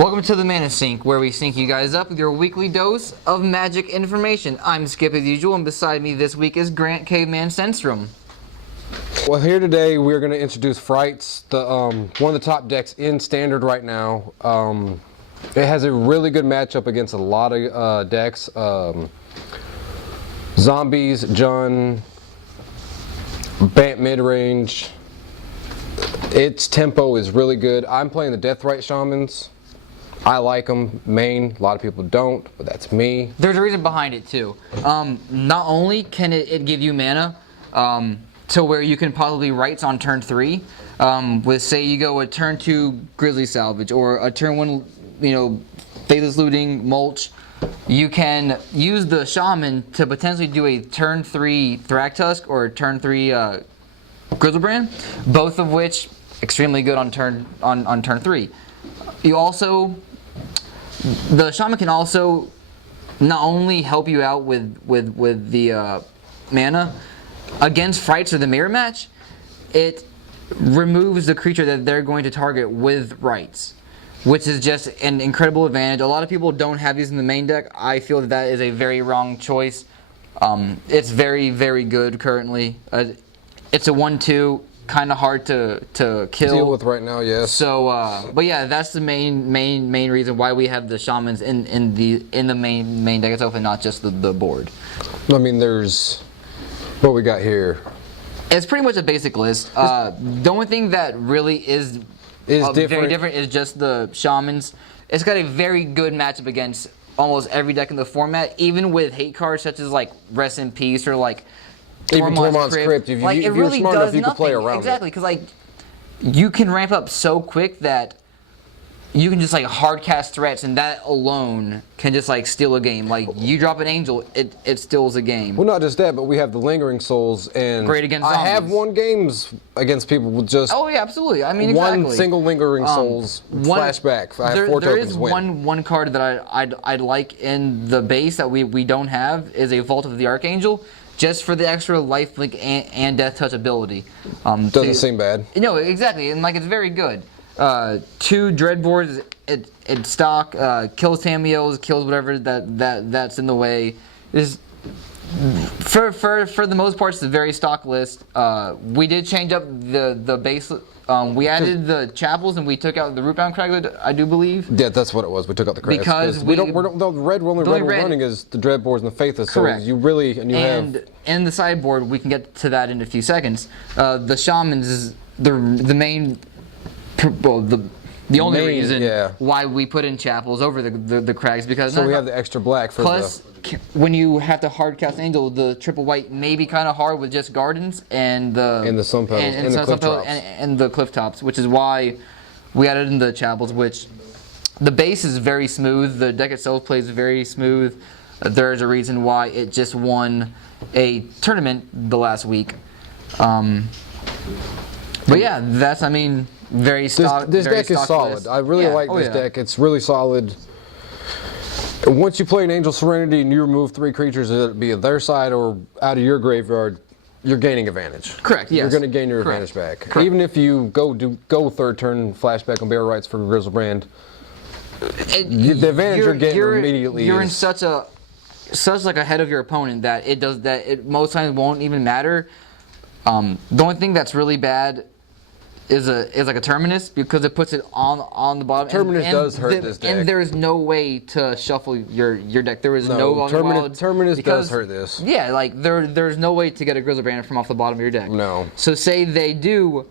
Welcome to the Mana Sync, where we sync you guys up with your weekly dose of magic information. I'm Skip as usual, and beside me this week is Grant Caveman Senstrom. Well, here today we're going to introduce Frites, one of the top decks in Standard right now. It has a really good matchup against a lot of decks. Zombies, Jun, Bant mid-range. Its tempo is really good. I'm playing the Deathrite Shamans. I like them main. A lot of people don't, but that's me. There's a reason behind it too. Not only can it give you mana to where you can possibly Rites on turn 3, with say you go a turn 2 Grizzly Salvage or a turn 1, Faithless Looting, Mulch. You can use the Shaman to potentially do a turn 3 Thragtusk or a turn 3 Grizzlebrand, both of which extremely good on turn 3. You also, the Shaman can also not only help you out with the mana against Frites or the mirror match, it removes the creature that they're going to target with Rites, which is just an incredible advantage. A lot of people don't have these in the main deck. I feel that is a very wrong choice. It's very, very good currently. It's a 1/2. Kind of hard to kill. Deal with right now, yes. So, but yeah, that's the main reason why we have the Shamans in the main deck itself and not just the board. I mean, there's what we got here. It's pretty much a basic list. The only thing that really is very different is just the Shamans. It's got a very good matchup against almost every deck in the format, even with hate cards such as like Rest in Peace or like even Tormod's Crypt. If it really you're smart does enough, you can play around exactly, because like you can ramp up so quick that you can just like hard cast threats, and that alone can just like steal a game. Like you drop an Angel, it steals a game. Well, not just that, but we have the Lingering Souls, and great against zombies. I have won games against people with just yeah, absolutely. I mean, exactly. One single Lingering Souls flashback. I have 4 there tokens is win. one card that I'd like in the base that we don't have is a Vault of the Archangel. Just for the extra lifelink and death touch ability. Doesn't seem bad. No, exactly, and like it's very good. 2 Dreadboards, it stock, kills Tamios, kills whatever that's in the way. For the most part, it's a very stock list. We did change up the base. We added the chapels and we took out the Rootbound Crag, I do believe. Yeah, that's what it was. We took out the crags. Because the only red we're running is the Dreadboards and the Faithless. Correct. So you really in the sideboard, we can get to that in a few seconds. The Shamans is the main. Well, the only reason why we put in chapels over the crags, because we have the extra black for plus when you have to hard cast Angel, the triple white may be kind of hard with just Gardens and the Sun Petals and the Cliff Tops and the Cliff Tops, which is why we added in the chapels. Which the base is very smooth. The deck itself plays very smooth. There's a reason why it just won a tournament the last week. But yeah, that's very stock. This very deck is solid. List. I really like this deck. It's really solid. Once you play an Angel Serenity and you remove 3 creatures, whether it be on their side or out of your graveyard, you're gaining advantage. Correct. Yes. You're going to gain your advantage back. Correct. Even if you go 3rd turn flashback on Bear Rights for Grizzlebrand, the advantage you're getting immediately. You're in such like ahead of your opponent that it most times won't even matter. The only thing that's really bad is like a Terminus, because it puts it on the bottom. Terminus does hurt this deck. And there's no way to shuffle your deck. There is no Terminus does hurt this. Yeah, like there's no way to get a Grizzlebrand from off the bottom of your deck. No. So say they do,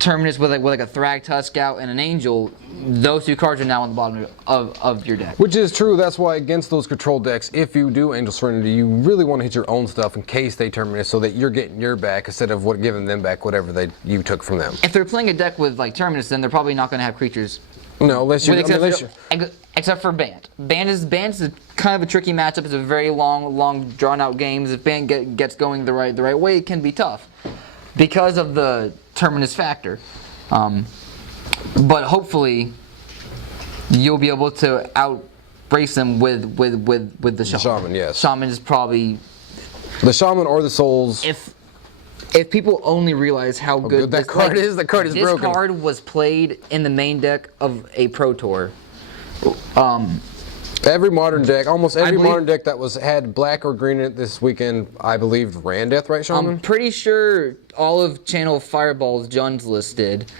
Terminus with like a Thragtusk out and an Angel, those 2 cards are now on the bottom of your deck. Which is true. That's why against those control decks, if you do Angel Serenity, you really want to hit your own stuff in case they Terminus, so that you're getting your back instead of giving them back whatever you took from them. If they're playing a deck with like Terminus, then they're probably not going to have creatures. No, except for Bant. Bant is kind of a tricky matchup. It's a very long drawn out game. If Bant gets going the right way, it can be tough because of the Terminus factor. But hopefully, you'll be able to outbrace them with the Shaman. The Shaman, yes. Shaman is probably the Shaman or the Souls. if people only realize how good that card is, the card is broken. This card was played in the main deck of a Pro Tour. Every modern deck, almost every believe- modern deck that had black or green in it this weekend, I believe, ran Deathrite Shaman. I'm pretty sure all of Channel Fireball's Jun's listed.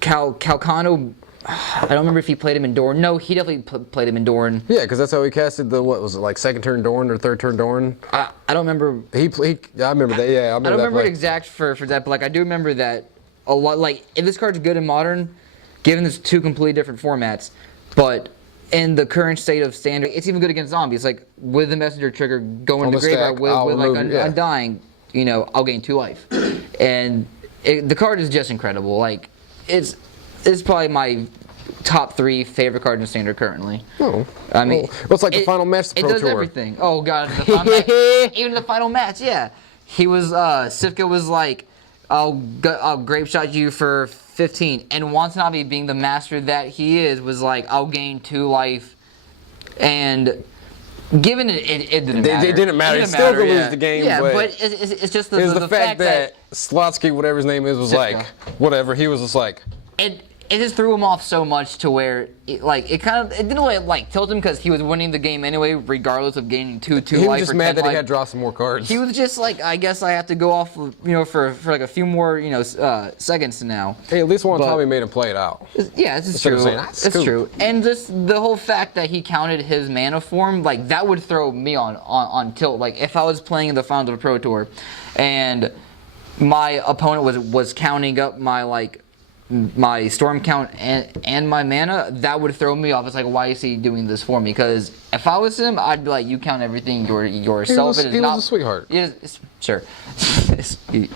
Calcano, I don't remember if he played him in Dorn. No, he definitely played him in Dorn. Yeah, because that's how he casted the, what was it, like second turn Dorn or third turn Dorn? I don't remember. I remember that, yeah. I don't remember it exact for that, but like I do remember that a lot. Like if this card's good in Modern, given this two completely different formats, but in the current state of Standard, it's even good against zombies. Like with the Messenger trigger going to the graveyard with like Undying, you know, I'll gain 2 life, and the card is just incredible. Like it's probably my top 3 favorite cards in Standard currently. Oh, I mean, well, it's like the final match. Of the Pro It does Tour. everything. Oh god, the final match, even the final match. Yeah, he was. Sivka was like, I'll grape shot you for 15, and Watanabe, being the master that he is, was like, I'll gain 2 life, and given it didn't matter. It didn't matter. It's still gonna lose the game. Yeah, but it's just the fact that Slotsky, whatever his name is, was Sivka. like, whatever. He was just like, it just threw him off so much to where it didn't really like tilt him because he was winning the game anyway, regardless of gaining 2 life. he was just or mad 10 that he life. had to draw some more cards. He was just like, I guess I have to go off, you know, for like a few more, you know, seconds now. Hey, at least Watanabe But- made him play it out. Yeah, this is Instead of true. saying, "That's It's cool." true. And just the whole fact that he counted his mana form, like that would throw me on tilt. Like if I was playing in the finals of a Pro Tour, and my opponent was counting up my storm count and my mana, that would throw me off. It's like, why is he doing this for me? Because if I was him, I'd be like, you count everything yourself. He was a sweetheart. Sure.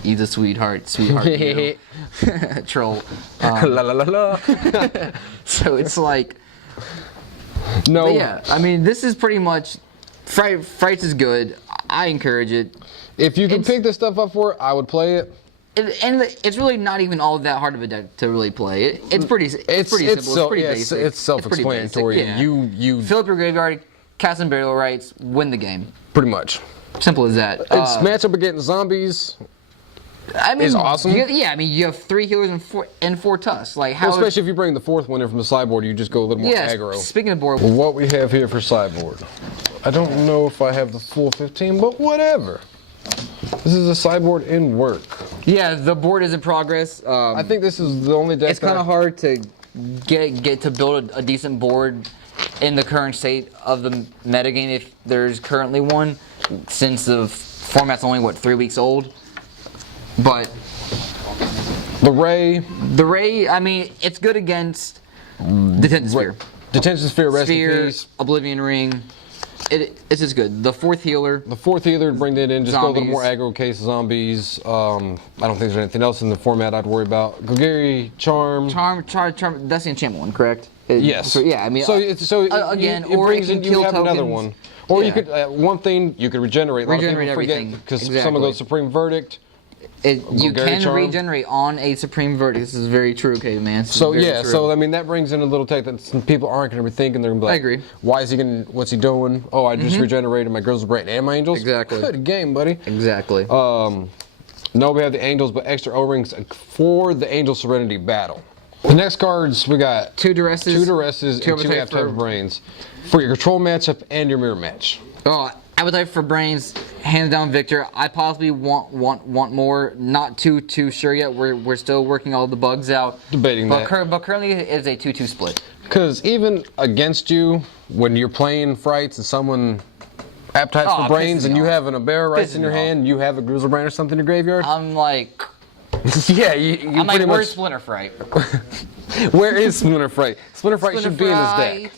He's a sweetheart. You. Troll. La la la la. So it's like, No. but yeah, I mean, this is pretty much, Frites is good. I encourage it. If you can pick this stuff up for it, I would play it. And it's really not even all that hard of a deck to really play. It's pretty simple. It's pretty basic. It's self-explanatory. Yeah. You fill up your graveyard, cast some burial rights, win the game. pretty much. Simple as that. It's match up against zombies. I mean, is awesome. You have 3 healers and 4 tusks. Like how? Well, especially if you bring the 4th one in from the sideboard, you just go a little more aggro. Speaking of board, What we have here for sideboard, I don't know if I have the full 15, but whatever. This is a sideboard in work. yeah, the board is in progress. I think this is the only deck. It's kind of hard to get to build a decent board in the current state of the metagame, if there's currently one, since the format's only 3 weeks old. But The Ray, I mean, it's good against Detention Sphere. Detention Sphere, rest in Sphere, peace. Oblivion Ring. It's just good. The 4th healer. The 4th healer, bring that in, just go a little Zombies. more aggro case zombies. I don't think there's anything else in the format I'd worry about. Gregary, Charm. Charm. That's the enchantment one, correct? Yes. So, yeah, I mean, again, it or brings it in, can you kill have another tokens. one. Or Yeah. you could, one thing, you could regenerate. A lot of Regenerate people forget everything. because Exactly. someone goes Supreme Verdict. You Gary can Charm. regenerate on a Supreme Verdict. This is very true, Caveman. So yeah, so I mean that brings in a little tech that some people aren't going to be thinking. They're going to be like, I agree. Why is he going? What's he doing? Oh, I just regenerated my Grizzle Brand and my Angels. Exactly. Good game, buddy. Exactly. No, we have the Angels, but extra O-rings for the Angel Serenity battle. The next cards we got 2 Duresses, 2 Duresses, and 2 Appetite Appetite for for Brains for your control matchup and your mirror match. Oh, Appetite for Brains, hands down victor. I possibly want more. Not too sure yet. We're still working all the bugs out. Debating but that. But currently it is a 2-2 split. Because even against you, when you're playing Frites and someone Appetite Oh, for Brains pisses me and you off. have an Abera Rice Pisses in your me off. hand, you have a Grizzle Brand or something in your graveyard. I'm like, Yeah, you I'm pretty like, where's much. Splinter Fright? Where is Splinter Fright? Splinter Fright should be in this deck. Fright.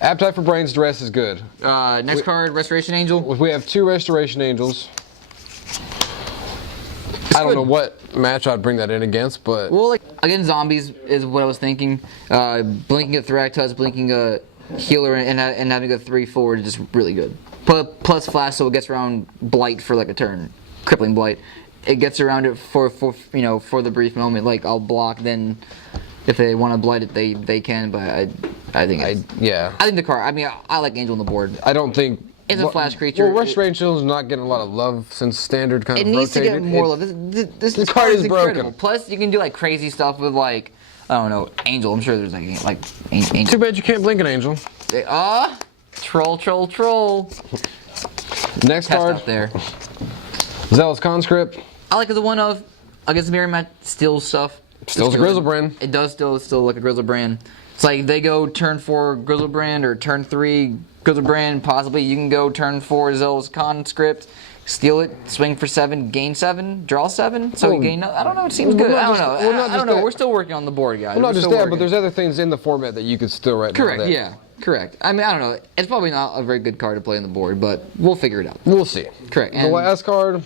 Appetite for Brains Duress is good. Next card, Restoration Angel. We have 2 Restoration Angels. I don't good. know what match I'd bring that in against, but Well, like again, zombies is what I was thinking. Blinking a Thragtusk, blinking a healer, and having a 3/4 is just really good. Plus flash, so it gets around blight for like a turn, crippling blight. It gets around it for the brief moment. Like I'll block, then if they want to blight it, they can. But I think yeah. I think the card. I mean, I like Angel on the board. I don't think It's a flash creature. Well, Restoration Shield is not getting a lot of love since Standard kind of It needs rotated. to get more love. This card is incredible. broken. Plus, you can do like crazy stuff with like, I don't know, Angel. I'm sure there's like Angel. Too bad you can't blink an Angel. Troll. Next Test card. out there. Zealous Conscript. I like the one of, I guess Mirror Match steals stuff. Steals a Grizzlebrand. It does still look a Grizzlebrand. It's like they go turn 4 Grizzlebrand or turn 3 Grizzlebrand, possibly. You can go turn 4 Zealous Conscript, steal it, swing for 7, gain 7, draw 7. So you gain. I don't know. It seems good. I don't know. I don't know. We're still working on the board, guys. Well, not just that, but there's other things in the format that you could still right now. Correct. Yeah. Correct. I mean, I don't know. It's probably not a very good card to play on the board, but we'll figure it out. We'll see. Correct. The And last card.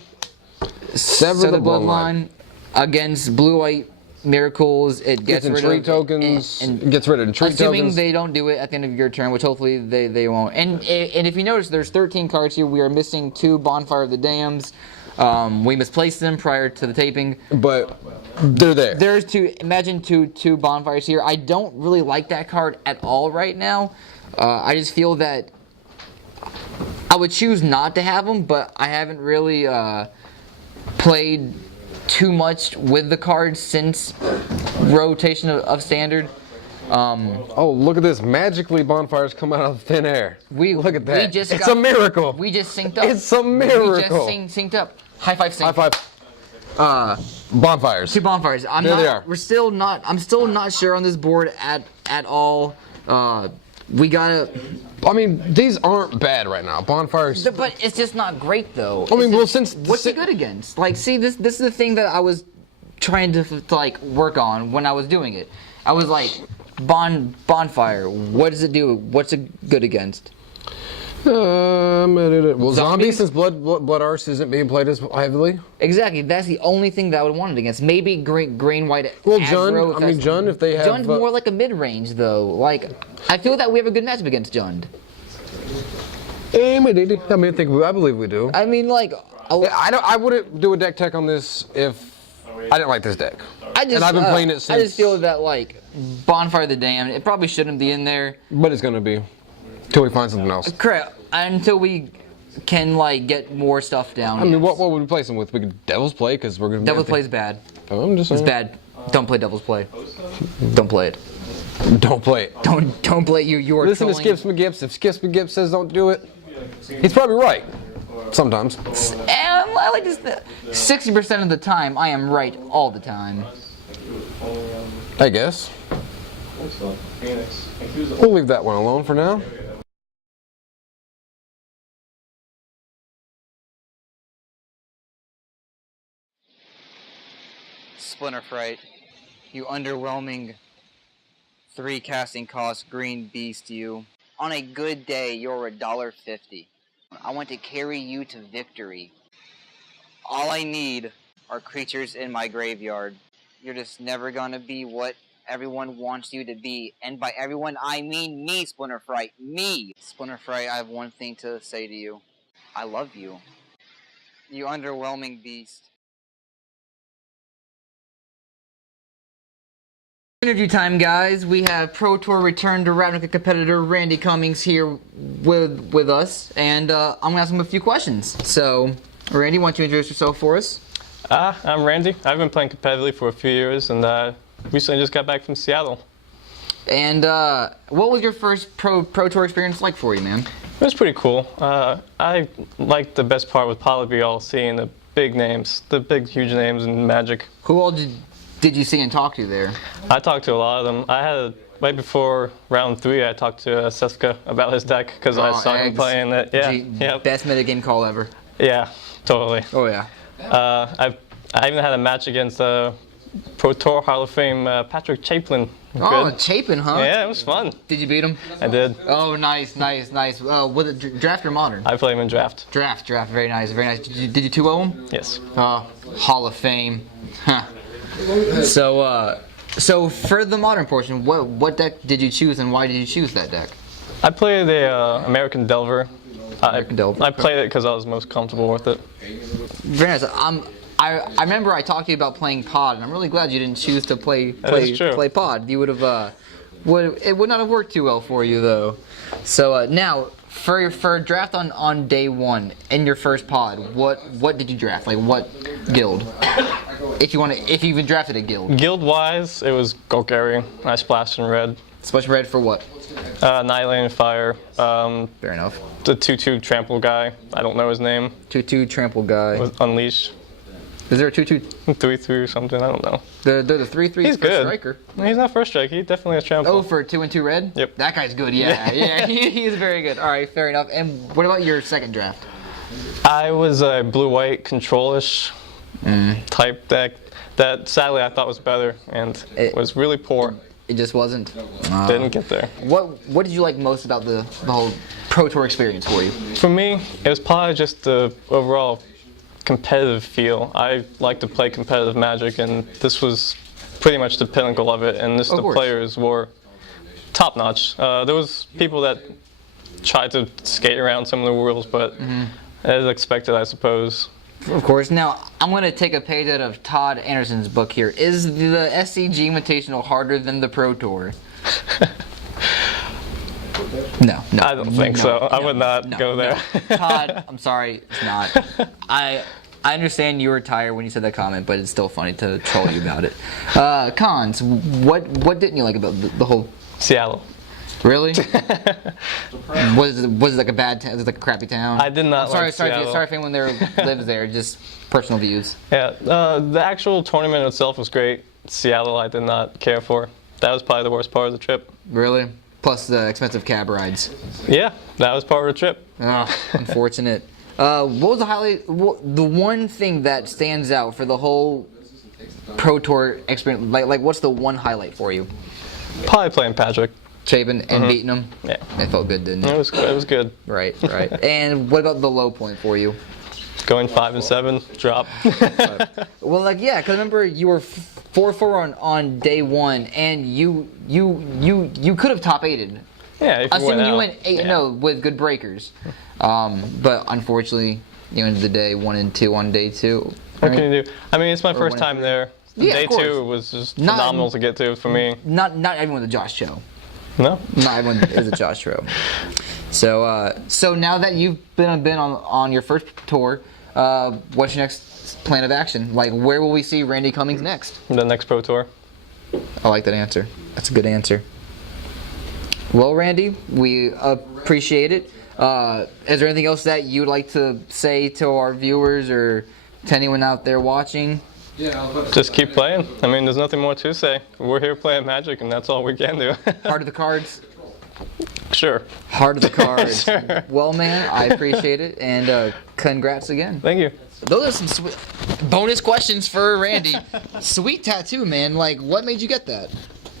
Sever the Bloodline. Against Blue-White Miracles. It gets rid entreat of tokens. and Gets rid of entreat assuming tokens. they don't do it at the end of your turn, which hopefully they won't. And if you notice, there's 13 cards here. We are missing 2 Bonfire of the Dams. We misplaced them prior to the taping. But they're there. There's two Bonfires here. I don't really like that card at all right now. I just feel that I would choose not to have them, but I haven't really played too much with the cards since rotation of Standard. Oh, look at this. Magically, bonfires come out of thin air. Look at that. It's a miracle. We just synced up. It's a miracle. We just synced up. High five sync. High five. Bonfires. 2 bonfires. They are. I'm still not sure on this board at all. We gotta. I mean, these aren't bad right now. Bonfires. But it's just not great though. I mean, What's it good against? Like, see, this is the thing that I was trying to like work on when I was doing it. I was like, bonfire. What does it do? What's it good against? Well, zombies, since blood arse isn't being played as heavily. Exactly. That's the only thing that I would want it against. Maybe green white. Well, Jund. If they have. Jund's more like a mid range though. Like, I feel that we have a good matchup against Jund. I believe we do. I mean, like. I wouldn't do a deck tech on this if I didn't like this deck. And I've been playing it since. I just feel that like Bonfire of the Damned, it probably shouldn't be in there. But it's gonna be, till we find something else. Correct. Until we can like get more stuff down. I mean, what would we place them with? We could Devil's Play because we're gonna. Devil's Play is bad. Oh, I'm just saying. It's bad. Don't play Devil's Play. Don't play it. Don't play it. Don't play it. You are Listen trolling. to Skips McGips. If Skips McGips says don't do it, he's probably right. Sometimes. And I like this. 60% of the time, I am right all the time. I guess. We'll leave that one alone for now. Splinter Fright, you underwhelming 3 casting cost green beast you. On a good day, you're $1.50. I want to carry you to victory. All I need are creatures in my graveyard. You're just never gonna be what everyone wants you to be. And by everyone, I mean me, Splinter Fright. Me! Splinter Fright, I have one thing to say to you. I love you. You underwhelming beast. Interview time, guys. We have Pro Tour return to Ravnica competitor Randy Cummings here with us, and I'm gonna ask him a few questions. So, Randy, why don't you introduce yourself for us? I'm Randy. I've been playing competitively for a few years, and recently just got back from Seattle. And what was your first Pro Tour experience like for you, man? It was pretty cool. I liked the best part with probably all seeing the big names, the big, huge names in Magic. Who all did you see and talk to there? I talked to a lot of them. Right before round 3, I talked to Seska about his deck because I saw him playing it. Yeah, Best metagame call ever. Yeah, totally. Oh yeah. I even had a match against Pro Tour Hall of Fame Patrick Chapin. Oh, Chapin, huh? Yeah, it was fun. Did you beat him? I did. Oh, nice. Was it draft or modern? I played him in draft. Draft. Very nice. Did you 2-0 him? Yes. Hall of Fame. Huh. So for the modern portion, what deck did you choose and why did you choose that deck? I played the American Delver. I played it because I was most comfortable with it. Very nice. I remember I talked to you about playing Pod, and I'm really glad you didn't choose to play Pod. You would have it would not have worked too well for you though. So now for a draft on day one in your first pod, what did you draft? Like what guild? If you even drafted a guild. Guild wise, it was Golgari. I splashed in red. Splash red for what? Annihilating Fire. Fair enough. The 2/2 trample guy. I don't know his name. 2/2 trample guy. Was Unleash. Is there a 2/2? 3/3 or something. I don't know. They're the 3/3 He's for good. striker. No, he's not first strike. He definitely has trample. Oh, for 2 and 2 red? Yep. That guy's good. Yeah, yeah. He's very good. All right, fair enough. And what about your second draft? I was a blue-white control-ish type deck that sadly I thought was better and it was really poor. It just wasn't. Didn't get there. What did you like most about the whole Pro Tour experience for you? For me, it was probably just the overall competitive feel. I like to play competitive Magic, and this was pretty much the pinnacle of it. And the players were top notch. There was people that tried to skate around some of the rules, but as expected, I suppose. Of course. Now, I'm going to take a page out of Todd Anderson's book here. Is the SCG Invitational harder than the Pro Tour? No. I don't think so. I would not go there. Todd, I'm sorry, it's not. I understand you were tired when you said that comment, but it's still funny to troll you about it. Cons, what didn't you like about the whole... Seattle. Really? was it like a bad town? Was it like a crappy town? I did not like Seattle. Sorry if anyone there lives there. Just personal views. Yeah, the actual tournament itself was great. Seattle, I did not care for. That was probably the worst part of the trip. Really? Plus the expensive cab rides. Yeah, that was part of the trip. Oh, unfortunate. What was the highlight? The one thing that stands out for the whole Pro Tour experience? Like what's the one highlight for you? Probably playing Patrick. Chapin and beating him? Yeah. It felt good, didn't it? It was good. Right. And what about the low point for you? Going 5 and 7, drop. Well, because remember you were 4-4 on day one, and you could have top 8'd. Yeah, if you went 8-0 with good breakers. But unfortunately, you ended the day 1-2 on day 2. What can you do? I mean, it's my first time there. Yeah, day 2 was just phenomenal to get to for me. Not everyone with a Josh Cho. No? Not everyone is a Josh Cho. So now that you've been on your first tour, what's your next plan of action? Like, where will we see Randy Cummings next? The next Pro Tour. I like that answer. That's a good answer. Well, Randy, we appreciate it. Is there anything else that you'd like to say to our viewers or to anyone out there watching? Just keep playing. I mean, there's nothing more to say. We're here playing Magic, and that's all we can do. Heart of the cards? Sure. Heart of the cards. Sure. Well, man, I appreciate it, and congrats again. Thank you. Those are some sweet bonus questions for Randy. Sweet tattoo, man. Like, what made you get that?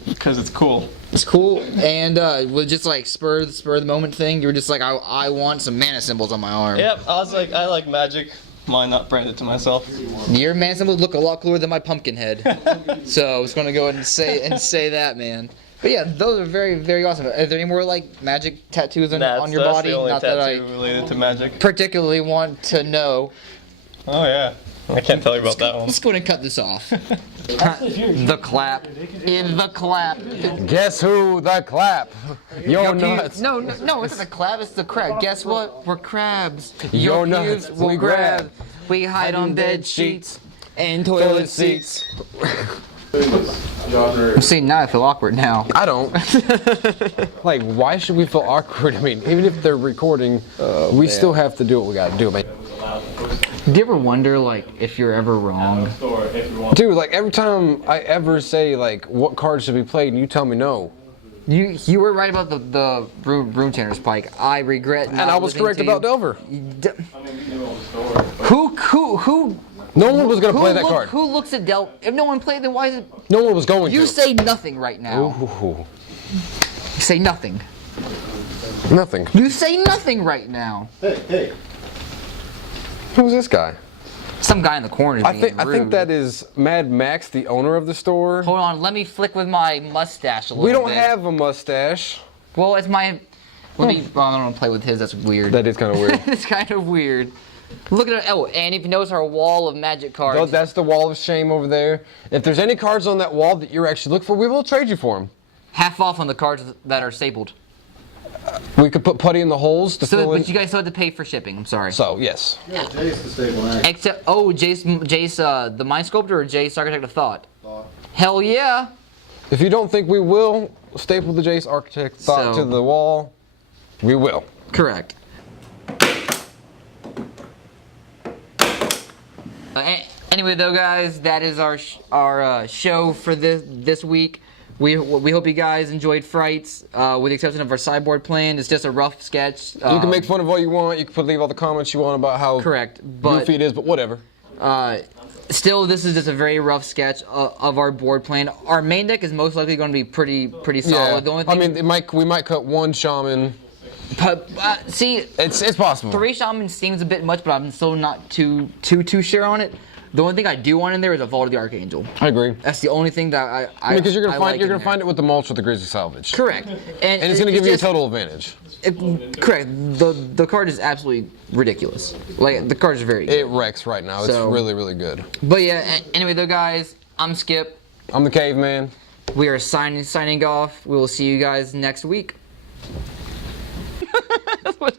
Because it's cool. It's cool, and was just like spur of the moment thing. You were just like, I want some mana symbols on my arm. Yep, I was like, I like Magic. Mine not branded to myself. Your mana symbols look a lot cooler than my pumpkin head. So I was gonna go ahead and say that, man. But yeah, those are very, very awesome. Are there any more like Magic tattoos on your body? The only Not tattoo that I related to Magic. particularly want to know. Oh yeah, I can't tell you about that one. Let's go ahead and cut this off. The clap. In the clap. Guess who? The clap. You're nuts. No, it's not the clap, it's the crab. Guess what? We're crabs. Your pubes nuts. we'll We grab. grab. We hide on bed sheets and toilet seats. See, now I feel awkward now. I don't. Like, why should we feel awkward? I mean, even if they're recording, we still have to do what we gotta do, man. Do you ever wonder, like, if you're ever wrong? Dude, like, every time I ever say, like, what card should be played, and you tell me no. You were right about the room tanner spike. I regret not And I was listening correct to about you. Delver. Who? No one was going to play that card. Who looks at Delver? If no one played, then why is it? No one was going to. You say nothing right now. Ooh. You say nothing. Nothing. You say nothing right now. Hey. Who's this guy? Some guy in the corner is being rude. I think that is Mad Max, the owner of the store. Hold on, let me flick with my mustache a little bit. We don't have a mustache. Well, it's my... I don't want to play with his, that's weird. That is kind of weird. It's kind of weird. Look at it. Oh, and if you notice our wall of Magic cards. That's the wall of shame over there. If there's any cards on that wall that you're actually looking for, we will trade you for them. Half off on the cards that are stapled. We could put putty in the holes to So, fill in. but you guys still have to pay for shipping. I'm sorry. So yes. Yeah, Jace the stable act. Except, Jace, the Mind Sculptor, or Jace, Architect of Thought? Hell yeah. If you don't think we will staple the Jace Architect Thought So- to the wall, we will. Correct. Anyway, though, guys, that is our show for this week. We hope you guys enjoyed Frites, with the exception of our sideboard plan. It's just a rough sketch. You can make fun of all you want. You can leave all the comments you want about how Correct, but goofy it is, but whatever. still, this is just a very rough sketch of our board plan. Our main deck is most likely going to be pretty solid. Yeah. The only thing, I mean, we might cut one shaman. but, see, It's possible. 3 shamans seems a bit much, but I'm still not too sure on it. The only thing I do want in there is a Vault of the Archangel. I agree. That's the only thing that I Because you're gonna like find it with the mulch with the Grizzly Salvage. Correct. And it's gonna give you a just- total advantage. Correct. The card is absolutely ridiculous. Like, the card is very good. It wrecks right now. It's So- really, really good. But yeah, anyway though, guys, I'm Skip. I'm the Caveman. We are signing off. We will see you guys next week. that's what